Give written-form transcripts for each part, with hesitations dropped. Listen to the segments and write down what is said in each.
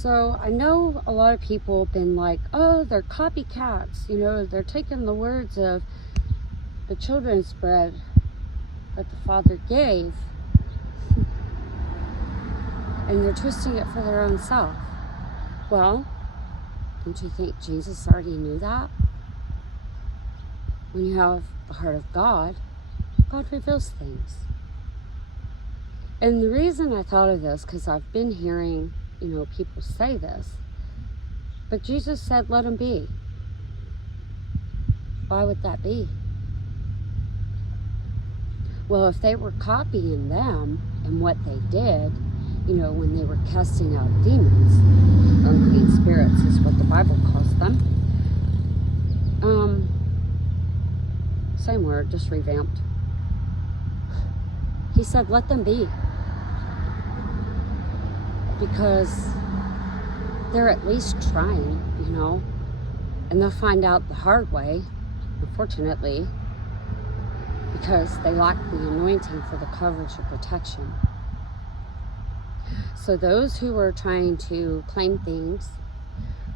So I know a lot of people have been like, oh, they're copycats. They're taking the words of the children's bread that the Father gave and they're twisting it for their own self. Well, don't you think Jesus already knew that? When you have the heart of God, God reveals things. And the reason I thought of this, because I've been hearing, people say this, but Jesus said, let them be. Why would that be? Well, if they were copying them and what they did, when they were casting out demons, unclean spirits is what the Bible calls them. Same word, just revamped. He said, let them be. Because they're at least trying, and they'll find out the hard way, unfortunately, because they lack the anointing for the coverage of protection. So those who are trying to claim things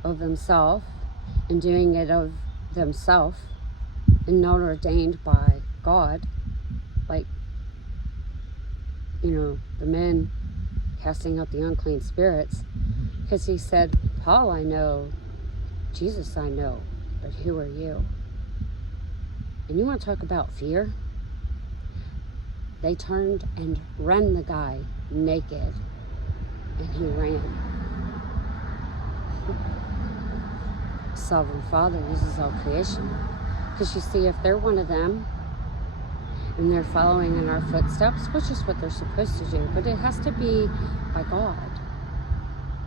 of themselves and doing it of themselves and not ordained by God, like, the men casting out the unclean spirits, because he said, Paul I know, Jesus I know, but who are you? And you want to talk about fear? They turned and ran the guy naked, and he ran. Sovereign Father uses all creation. Because you see, if they're one of them, and they're following in our footsteps, which is what they're supposed to do, but it has to be by God,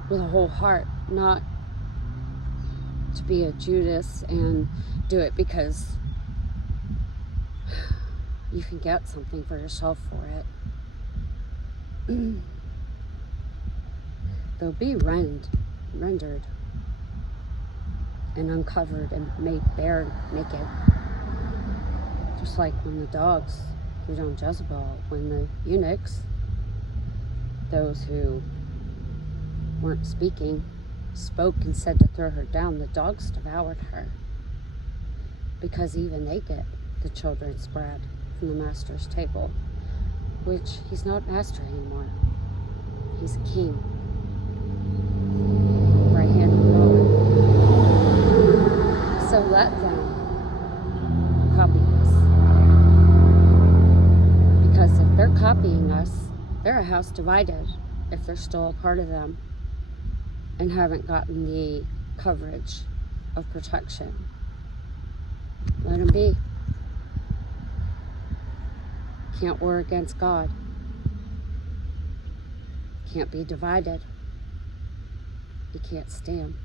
with a whole heart, not to be a Judas and do it because you can get something for yourself for it. They'll be rendered and uncovered and made bare naked. Just like when the dogs put on Jezebel, when the eunuchs, those who weren't speaking, spoke and said to throw her down, the dogs devoured her. Because even they get the children's bread from the master's table, which he's not master anymore. He's a king. Right hand of God. So let them copy us. Because if they're copying us, they're a house divided if they're still a part of them and haven't gotten the coverage of protection. Let them be. Can't war against God. Can't be divided. You can't stand.